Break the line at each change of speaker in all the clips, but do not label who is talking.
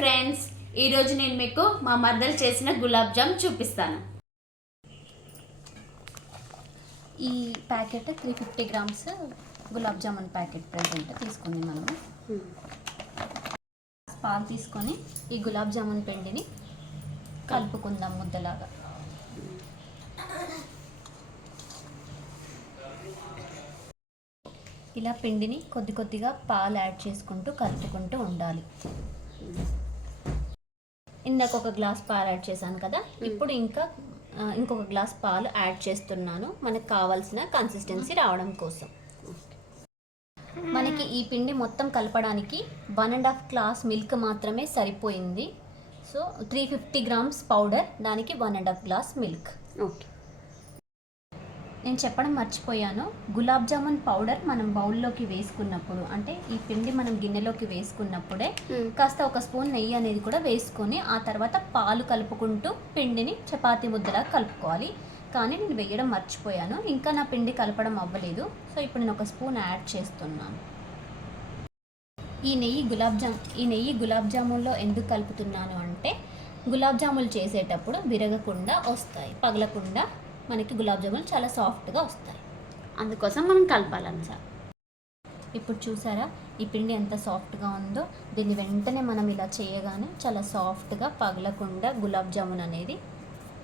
Friends ఈరోజు నేను మీకు మా మర్దలు చేసిన గులాబ్ జామ్ చూపిస్తాను.
ఈ packet three fifty grams gulab jamun packet present తీసుకుంది మనము పాలు తీసుకొని ఈ గులాబ్ జామున్ పిండిని కలుపుకుందాం ముద్దలాగా. ఇలా పిండిని కొద్ది కొద్దిగా పాలు యాడ్ చేసుకుంటూ కలుపుకుంటూ ఉండాలి. ఇందాక ఒక గ్లాస్ పాలు యాడ్ చేశాను కదా. ఇప్పుడు ఇంకా ఇంకొక గ్లాస్ పాలు యాడ్ చేస్తున్నాను. మనకు కావాల్సిన కన్సిస్టెన్సీ రావడం కోసం. మనకి ఈ పిండి మొత్తం కలపడానికి one and half glass milk మాత్రమే సరిపోయింది. So three fifty grams powder దానికి one and half glass milk.
Okay.
నేను చెప్పడం మర్చిపోయాను. గులాబ్ జామున్ పౌడర్ మనం బౌల్లోకి వేసుకున్నప్పుడు అంటే ఈ పిండి మనం గిన్నెలోకి వేసుకున్నప్పుడే కాస్త ఒక స్పూన్ నెయ్యి అనేది కూడా వేసుకొని ఆ తర్వాత పాలు కలుపుకుంటూ పిండిని చపాతీ ముద్దలా కలుపుకోవాలి. కానీ నేను వేయడం మర్చిపోయాను. ఇంకా నా పిండి కలపడం అవ్వలేదు. సో ఇప్పుడు నేను ఒక స్పూన్ యాడ్ చేస్తున్నాను. ఈ నెయ్యి గులాబ్ జామ్ ఈ నెయ్యి గులాబ్ జామున్లో ఎందుకు కలుపుతున్నాను అంటే గులాబ్ జాములు చేసేటప్పుడు విరగకుండా వస్తాయి పగలకుండా మనకి గులాబ్ జాములు చాలా సాఫ్ట్గా వస్తాయి.
అందుకోసం మనం కలపాలని సార్.
ఇప్పుడు చూసారా ఈ పిండి ఎంత సాఫ్ట్గా ఉందో దీన్ని వెంటనే మనం ఇలా చేయగానే చాలా సాఫ్ట్గా పగలకుండా గులాబ్ జామున్ అనేది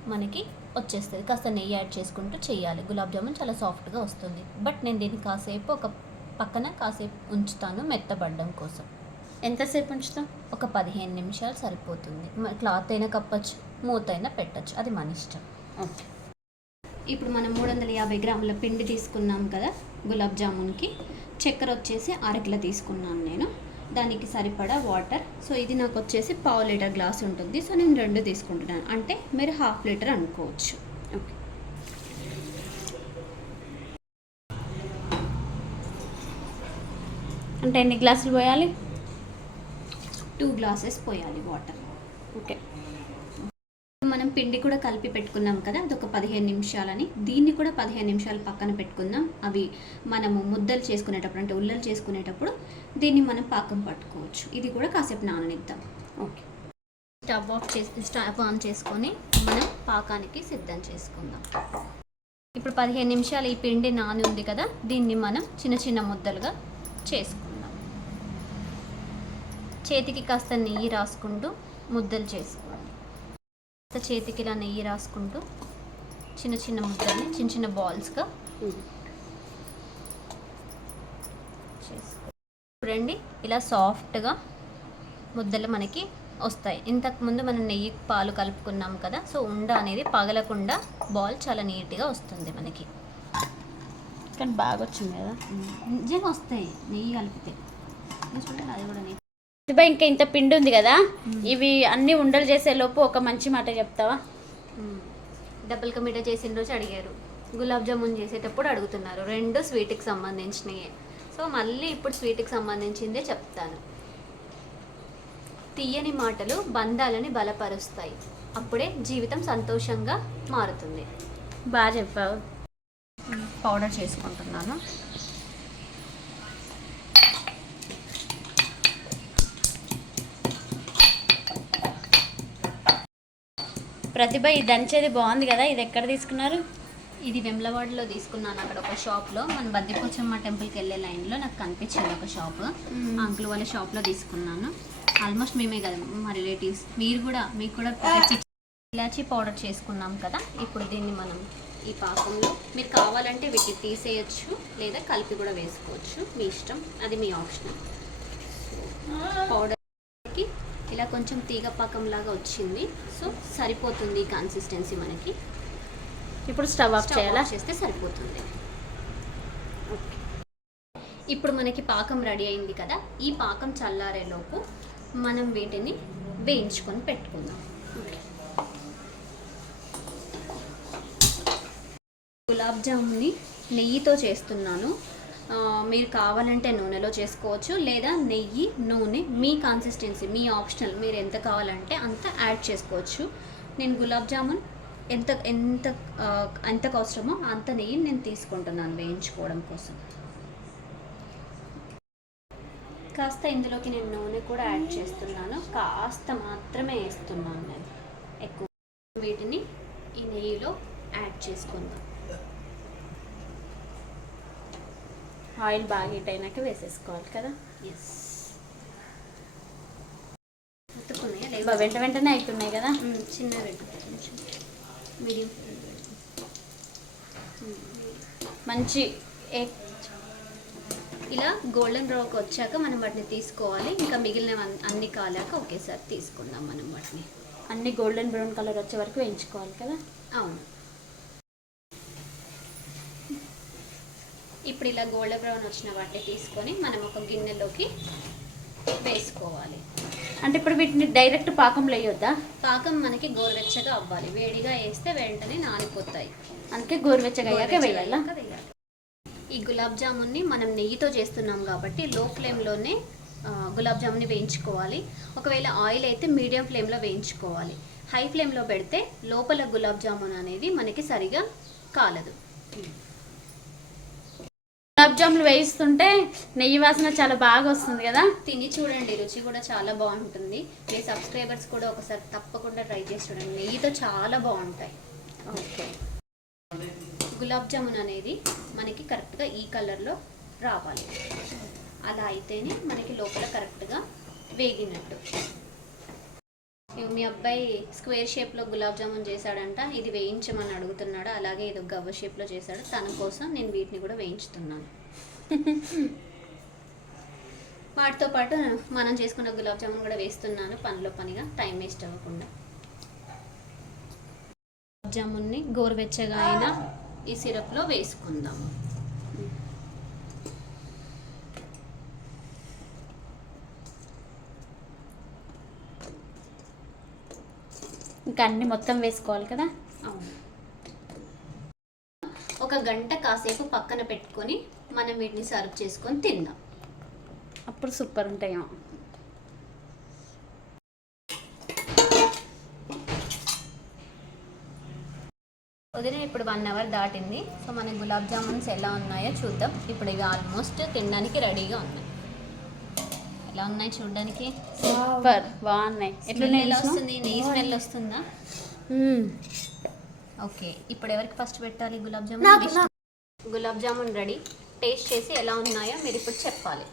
మనకి వచ్చేస్తుంది. కాస్త నెయ్యి యాడ్ చేసుకుంటూ చేయాలి. గులాబ్ జామున్ చాలా సాఫ్ట్గా వస్తుంది. బట్ నేను దీన్ని కాసేపు ఒక పక్కన కాసేపు ఉంచుతాను మెత్తబడడం కోసం.
ఎంతసేపు ఉంచుతాం?
ఒక పదిహేను నిమిషాలు సరిపోతుంది. క్లాత్ అయినా కప్పచ్చు మూత అయినా పెట్టచ్చు. అది మన ఇష్టం.
ఓకే.
ఇప్పుడు మనం మూడు వందల యాభై గ్రాముల పిండి తీసుకున్నాం కదా గులాబ్ జామున్కి. చక్కెర వచ్చేసి అరకిలో తీసుకున్నాను నేను. దానికి సరిపడా వాటర్. సో ఇది నాకు వచ్చేసి పావు లీటర్ గ్లాస్ ఉంటుంది. సో నేను రెండు తీసుకుంటున్నాను. అంటే మీరు హాఫ్ లీటర్ అనుకోవచ్చు.
ఓకే. అంటే ఎన్ని గ్లాసులు పోయాలి?
టూ గ్లాసెస్ పోయాలి వాటర్.
ఓకే.
మనం పిండి కూడా కలిపి పెట్టుకున్నాం కదా అదొక పదిహేను నిమిషాలని. దీన్ని కూడా పదిహేను నిమిషాలు పక్కన పెట్టుకుందాం. అవి మనము ముద్దలు చేసుకునేటప్పుడు అంటే ఉల్లలు చేసుకునేటప్పుడు దీన్ని మనం పాకం పట్టుకోవచ్చు. ఇది కూడా కాసేపు నాననిద్దాం.
ఓకే.
స్టవ్ ఆఫ్ చేసి స్టవ్ ఆన్ చేసుకొని మనం పాకానికి సిద్ధం చేసుకుందాం. ఇప్పుడు పదిహేను నిమిషాలు ఈ పిండి నాని ఉంది కదా దీన్ని మనం చిన్న చిన్న ముద్దలుగా చేసుకుందాం. చేతికి కాస్త నెయ్యి రాసుకుంటూ ముద్దలు చేసుకోండి. చేతికి ఇలా నెయ్యి రాసుకుంటూ చిన్న చిన్న ముద్దల్ని చిన్న చిన్న బాల్స్గా చేసుకో చూడండి ఇలా సాఫ్ట్గా ముద్దలు మనకి వస్తాయి. ఇంతకు ముందు మనం నెయ్యి పాలు కలుపుకున్నాం కదా సో ఉండ అనేది పగలకుండా బాల్ చాలా నీట్గా వస్తుంది మనకి.
కానీ బాగా వచ్చింది కదా?
నిజంగా వస్తాయి నెయ్యి కలిపితే. చూడండి అది కూడా
ప్రతిభ ఇంకా ఇంత పిండి ఉంది కదా ఇవి అన్ని ఉండలు చేసే లోపు ఒక మంచి మాట చెప్తావా?
డబుల్ కమీటా చేసిన రోజు అడిగారు. గులాబ్ జామున్ చేసేటప్పుడు అడుగుతున్నారు. రెండు స్వీట్కి సంబంధించినవి సో మళ్ళీ ఇప్పుడు స్వీట్కి సంబంధించిందే చెప్తాను. తీయని మాటలు బంధాలని బలపరుస్తాయి. అప్పుడే జీవితం సంతోషంగా మారుతుంది.
బాగా చెప్పావు.
పౌడర్ చేసుకుంటున్నాను.
ప్రతిభ ఈ దంచేది బాగుంది కదా ఇది ఎక్కడ తీసుకున్నారు?
ఇది వెమ్లవాడలో తీసుకున్నాను అక్కడ ఒక షాప్లో. మన బద్దిపోచమ్మ టెంపుల్కి వెళ్ళే లైన్లో నాకు కనిపించింది ఒక షాప్. అంకుల్ వాళ్ళ షాప్లో తీసుకున్నాను. ఆల్మోస్ట్ మేమే కదా మా రిలేటివ్స్. మీరు కూడా మీకు కూడా ఇలాచీ పౌడర్ చేసుకున్నాం కదా ఇప్పుడు దీన్ని మనం ఈ పాకంలో మీరు కావాలంటే వీటిని తీసేయచ్చు లేదా కలిపి కూడా వేసుకోవచ్చు. మీ ఇష్టం అది మీ ఆప్షన్. పౌడర్కి ఇలా కొంచెం తీగ పాకం లాగా వచ్చింది. సో సరిపోతుంది ఈ కన్సిస్టెన్సీ మనకి.
ఇప్పుడు స్టవ్ ఆఫ్ చేయాలా?
చేస్తే సరిపోతుంది. ఇప్పుడు మనకి పాకం రెడీ అయింది కదా. ఈ పాకం చల్లారేలోపు మనం వీటిని వేయించుకొని పెట్టుకుందాం. గులాబ్ జామున్ని నెయ్యితో చేస్తున్నాను. మీరు కావాలంటే నూనెలో చేసుకోవచ్చు లేదా నెయ్యి నూనె మీ కన్సిస్టెన్సీ మీ ఆప్షనల్ మీరు ఎంత కావాలంటే అంత యాడ్ చేసుకోవచ్చు. నేను గులాబ్ జామున్ ఎంత ఎంత ఎంత ఎంతకు అవసరమో అంత నెయ్యి నేను తీసుకుంటున్నాను వేయించుకోవడం కోసం. కాస్త ఇందులోకి నేను నూనె కూడా యాడ్ చేస్తున్నాను. కాస్త మాత్రమే వేస్తున్నాను నేను. ఎక్కువ వీటిని ఈ నెయ్యిలో యాడ్ చేసుకుందాం.
ఆయిల్ బాగా హీట్ అయినాక వేసేసుకోవాలి కదా? వెంట వెంటనే అవుతున్నాయి కదా?
చిన్న మీడియం.
మంచి
ఇలా గోల్డెన్ బ్రౌన్కి వచ్చాక మనం వాటిని తీసుకోవాలి. ఇంకా మిగిలిన అన్ని కాలాక ఒకేసారి తీసుకుందాం మనం వాటిని.
అన్ని గోల్డెన్ బ్రౌన్ కలర్ వచ్చే వరకు వేయించుకోవాలి కదా?
అవును. ఇప్పుడు ఇలా గోల్డెన్ బ్రౌన్ వచ్చిన వాటిని తీసుకొని మనం ఒక గిన్నెలోకి వేసుకోవాలి.
అంటే ఇప్పుడు వీటిని డైరెక్ట్ పాకంలో వేయొద్దా?
పాకం మనకి గోరువెచ్చగా అవ్వాలి. వేడిగా వేస్తే వెంటనే నానిపోతాయి.
అందుకే గోరువెచ్చగా అయ్యాక వేయాలా.
ఈ గులాబ్ జామున్ని మనం నెయ్యితో చేస్తున్నాం కాబట్టి లో ఫ్లేమ్లోనే గులాబ్ జామున్ని వేయించుకోవాలి. ఒకవేళ ఆయిల్ అయితే మీడియం ఫ్లేమ్లో వేయించుకోవాలి. హై ఫ్లేమ్లో పెడితే లోపల గులాబ్ జామున్ అనేది మనకి సరిగా కాలదు.
గులాబ్ జాములు వేయిస్తుంటే నెయ్యి వాసన చాలా బాగా వస్తుంది కదా?
తిని చూడండి రుచి కూడా చాలా బాగుంటుంది. మీ సబ్స్క్రైబర్స్ కూడా ఒకసారి తప్పకుండా ట్రై చేసి చూడండి. నెయ్యితో చాలా బాగుంటాయి.
ఓకే.
గులాబ్ జామున్ అనేది మనకి కరెక్ట్గా ఈ కలర్లో రావాలి. అలా అయితేనే మనకి లోపల కరెక్ట్గా వేగినట్టు. మీ అబ్బాయి స్క్వేర్ షేప్లో గులాబ్ జామున్ చేశాడంట ఇది వేయించమని అడుగుతున్నాడు అలాగే ఇది ఒక గవ్వ షేప్లో చేశాడు తన కోసం నేను వీటిని కూడా వేయించుతున్నాను. వాటితో పాటు మనం చేసుకున్న గులాబ్ జామున్ కూడా వేస్తున్నాను పనిలో పనిగా టైం వేస్ట్ అవ్వకుండా. గులాబ్ జామున్ని గోరువెచ్చగా అయినా ఈ సిరప్లో వేసుకుందాం.
ఇంకా అన్ని మొత్తం వేసుకోవాలి కదా?
అవును. ఒక గంట కాసేపు పక్కన పెట్టుకొని మనం వీటిని సర్వ్ చేసుకొని తిందాం.
అప్పుడు సూపర్ ఉంటాయేమో
వదిన ఇప్పుడు వన్ అవర్ దాటింది. సో మన గులాబ్ జామున్స్ ఎలా ఉన్నాయో చూద్దాం. ఇప్పుడు ఇవి ఆల్మోస్ట్ తినడానికి రెడీగా ఉన్నాయి. ఎలా ఉన్నాయి చూడడానికి?
సూపర్. బాగున్నాయి. ఎట్లా
వస్తుంది నెయ్యి స్మెల్ వస్తుందా? ఓకే ఇప్పుడు ఎవరికి ఫస్ట్ పెట్టాలి గులాబ్ జామున్? గులాబ్ జామున్ రెడీ. టేస్ట్ చేసి ఎలా ఉన్నాయో మీరు ఇప్పుడు చెప్పాలి.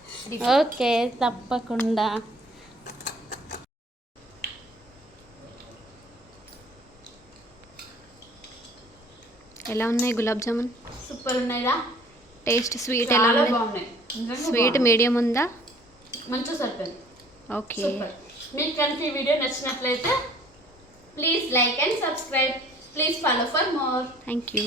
ఓకే తప్పకుండా.
ఎలా ఉన్నాయి గులాబ్ జామున్?
సూపర్ ఉన్నాయిరా.
టేస్ట్ స్వీట్ ఎలా ఉంది? స్వీట్. మీడియం ఉందా?
మంచిగా సరిపోయింది.
ఓకే.
మీకు కనుక ఈ వీడియో నచ్చినట్లయితే please like and subscribe. Please follow for more.
Thank you.